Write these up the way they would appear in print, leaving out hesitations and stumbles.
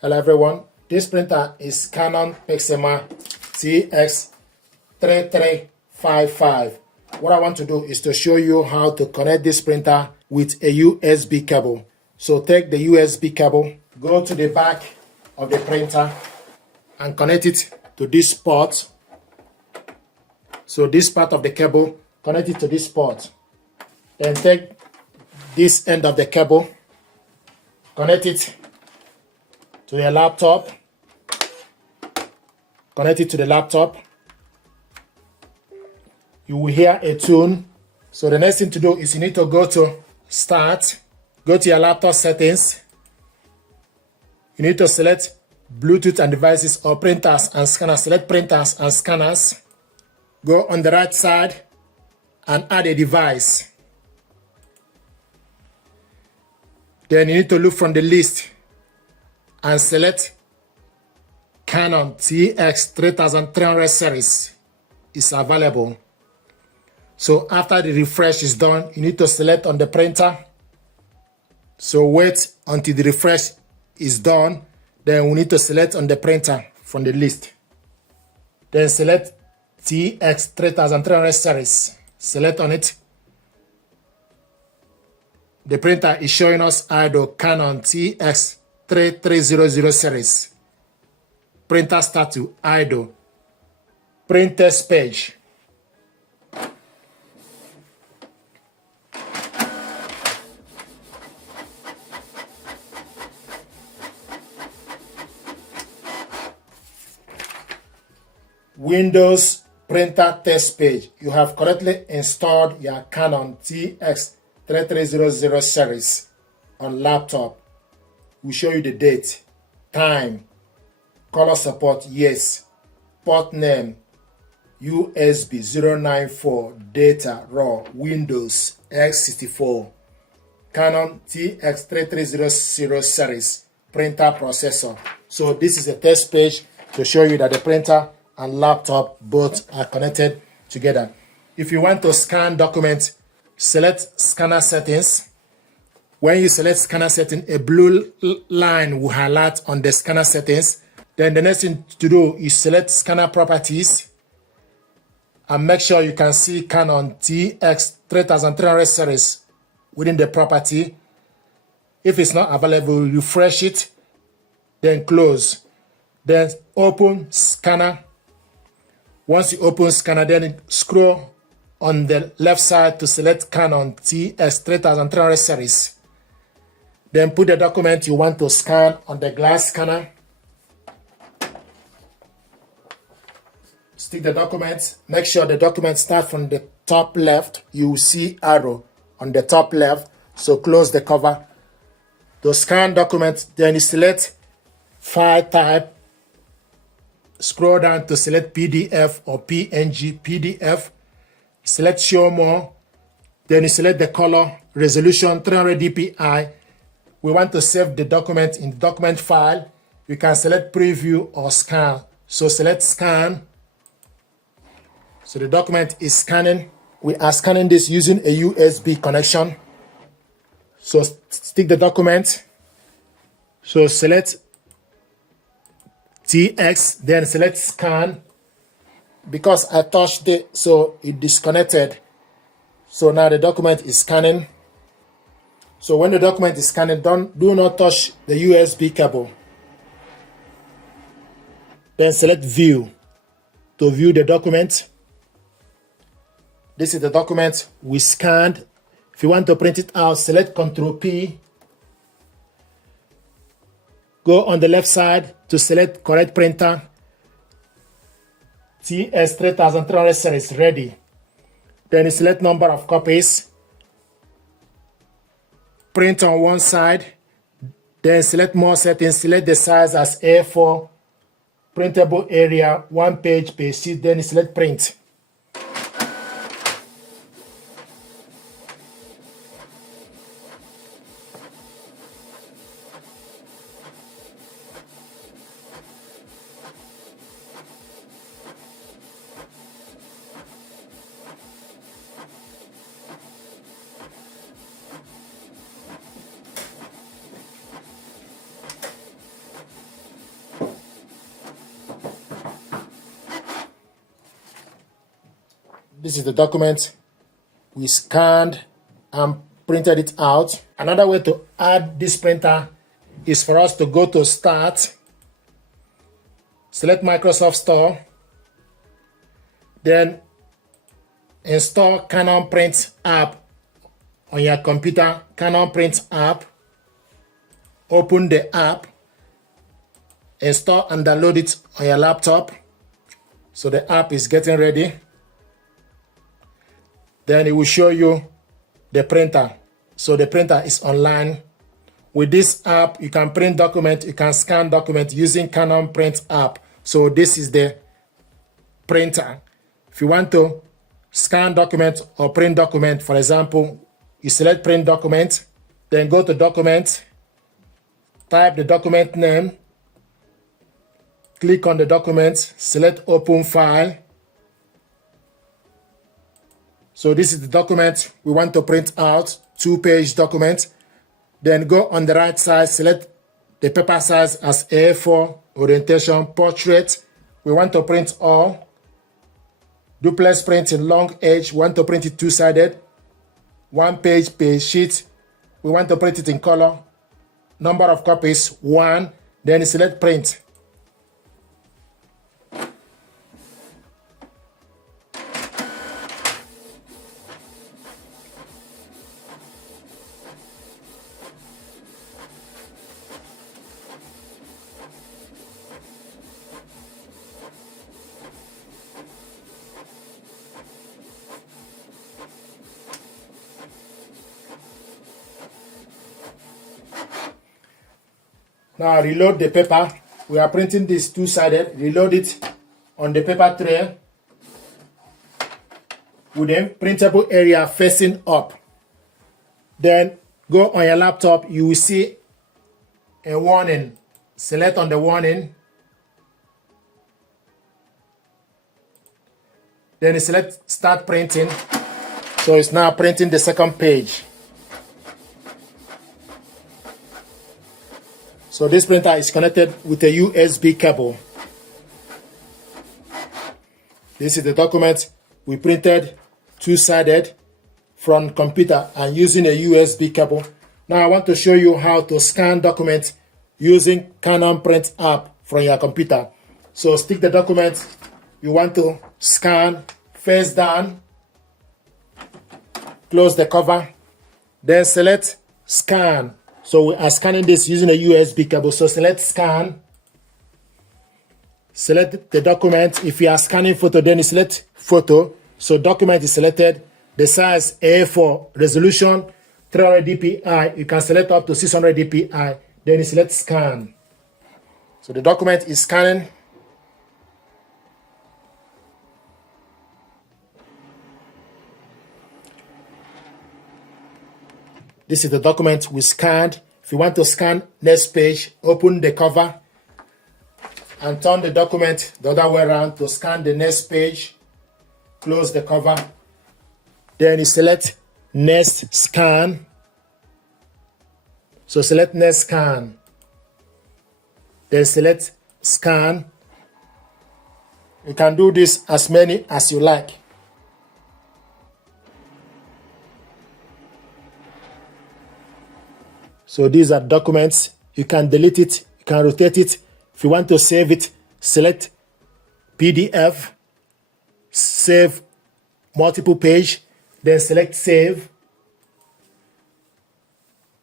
Hello everyone, this printer is Canon Pixma TS3355. What I want to do is to show you how to connect this printer with a USB cable. So take the USB cable, go to the back of the printer and connect it to this port. So this part of the cable, connect it to this port. Then take this end of the cable, connect it to your laptop, connect it to the laptop. You will hear a tune. So the next thing to do is you need to go to Start, go to your laptop settings. You need to select Bluetooth and devices or printers and scanners. Select printers and scanners. Go on the right side and add a device. Then you need to look from the list and select Canon TX3355 series is available. So after the refresh is done, you need to select on the printer. So wait until the refresh is done. Then we need to select on the printer from the list. Then select TX3355 series. Select on it. The printer is showing us idle Canon TX3300 series. Printer start to idle. Print test page. Windows printer test page. You have correctly installed your Canon TX3300 series on laptop. We show you the date, time, color support, yes, port name, USB 094, data, raw, Windows x64, Canon TX3300 series, printer processor. So this is a test page to show you that the printer and laptop both are connected together. If you want to scan documents, select scanner settings. When you select scanner setting, a blue line will highlight on the scanner settings. Then the next thing to do is select scanner properties and make sure you can see Canon TX3300 series within the property. If it's not available, refresh it, then close. Then open scanner. Once you open scanner, then scroll on the left side to select Canon TX3300 series. Then put the document you want to scan on the glass scanner. Stick the document. Make sure the document starts from the top left. You will see arrow on the top left. So close the cover. To scan document, then you select file type. Scroll down to select PDF or PNG PDF. Select show more. Then you select the color, resolution 300 dpi. We want to save the document in the document file. You can select preview or scan. So select scan. So the document is scanning. We are scanning this using a USB connection. So stick the document. So select TX, then select scan. Because I touched it, so it disconnected. So now the document is scanning. So when the document is scanning, do not touch the USB cable. Then select view to view the document. This is the document we scanned. If you want to print it out, select Ctrl P. Go on the left side to select correct printer. TS3300 series ready. Then you select number of copies. Print on one side. Then select more settings. Select the size as A4. Printable area, 1 page per sheet. Then you select print. This is the document we scanned and printed it out. Another way to add this printer is for us to go to Start, select Microsoft Store, then install Canon Print app on your computer. Canon Print app. Open the app, install and download it on your laptop. So the app is getting ready. Then it will show you the printer. So the printer is online. With this app, you can print document, you can scan document using Canon Print app. So this is the printer. If you want to scan document or print document, for example, you select print document, then go to document, type the document name, click on the document, select open file. So this is the document we want to print out, 2-page document. Then go on the right side, select the paper size as A4, orientation, portrait. We want to print all. Duplex print in long edge, we want to print it 2-sided. 1-page page sheet, we want to print it in color. Number of copies, 1. Then select print. Now reload the paper. We are printing this 2-sided. Reload it on the paper tray with the printable area facing up. Then go on your laptop. You will see a warning. Select on the warning. Then select start printing. So it's now printing the second page. So this printer is connected with a USB cable. This is the document we printed 2-sided from computer and using a USB cable. Now I want to show you how to scan documents using Canon Print app from your computer. So stick the document you want to scan face down, close the cover, then select scan. So we are scanning this using a USB cable. So select scan. Select the document. If you are scanning photo, then you select photo. So document is selected. The size A4, resolution 300 dpi. You can select up to 600 dpi. Then you select scan. So the document is scanning. This is the document we scanned. If you want to scan next page, open the cover and turn the document the other way around to scan the next page. Close the cover. Then you select next scan. So select next scan. Then select scan. You can do this as many as you like. So these are documents. You can delete it, you can rotate it. If you want to save it, select PDF, save multiple page, then select save.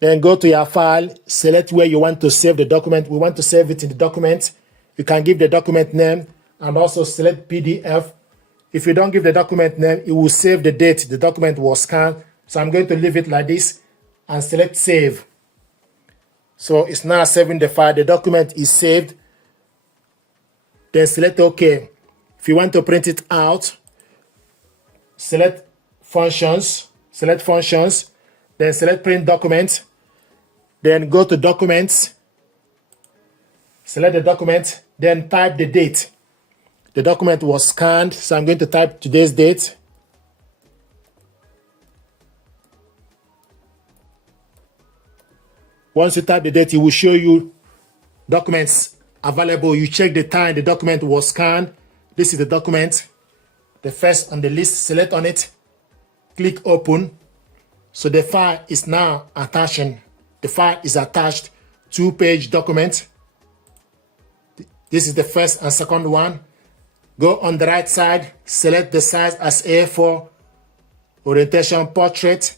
Then go to your file, select where you want to save the document. We want to save it in the document. You can give the document name and also select PDF. If you don't give the document name, it will save the date the document was scanned. So I'm going to leave it like this and select save. So it's now saving the file. The document is saved. Then select OK. If you want to print it out, select functions. Select functions. Then select print document. Then go to documents. Select the document. Then type the date. The document was scanned. So I'm going to type today's date. Once you type the date, it will show you documents available. You check the time the document was scanned. This is the document. the first on the list, select on it, click open. So the file is now attaching. The file is attached, 2-page document. This is the first and second one. Go on the right side, select the size as A4, orientation portrait.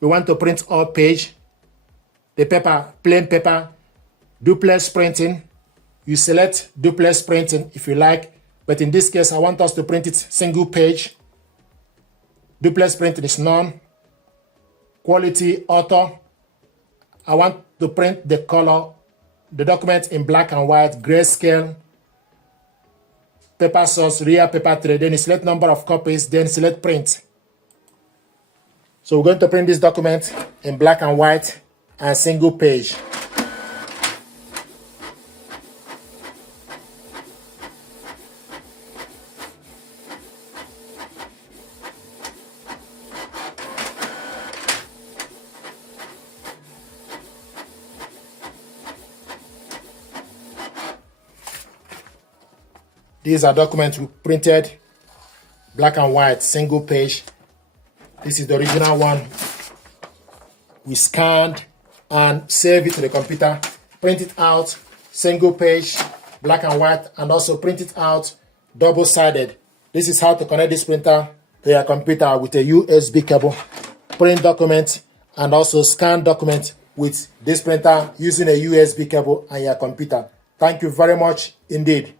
We want to print all page. The paper, plain paper, duplex printing. You select duplex printing if you like, but in this case, I want us to print it single page. Duplex printing is none. Quality, auto. I want to print the color, the document in black and white, grayscale. Paper source, real paper tray. Then you select number of copies, then select print. So we're going to print this document in black and white and single page. These are documents we printed, black and white, single page. This is the original one. We scanned and saved it to the computer, print it out, single page, black and white, and also print it out double-sided. This is how to connect this printer to your computer with a USB cable, print document, and also scan document with this printer using a USB cable and your computer. Thank you very much indeed.